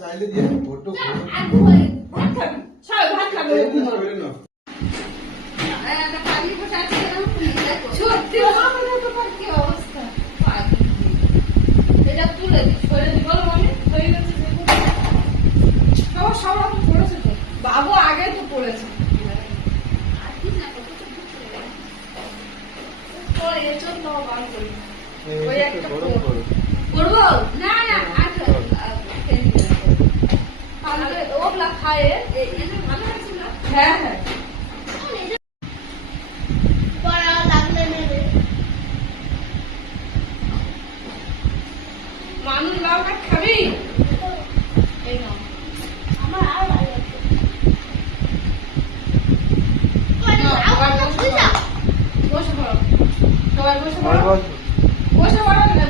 চাইলে দিয়ে ফটো ভাত খাবি সবাই ভাত খাবে সত্যি কি অবস্থা এটা তুলে দিস করে দিব মানে হয়ে গেছে সব পড়েছে তো বাবু আগে তো পড়েছে ওই একটা করবো না না ওগুলা খায় ভালো আছে না হ্যাঁ হ্যাঁ মানুষ লাউ কাঠ খাবি এই নাও আমার আর ভালো লাগছে বসে পড়ো সবাই বসে পড়ো বসে পড়ো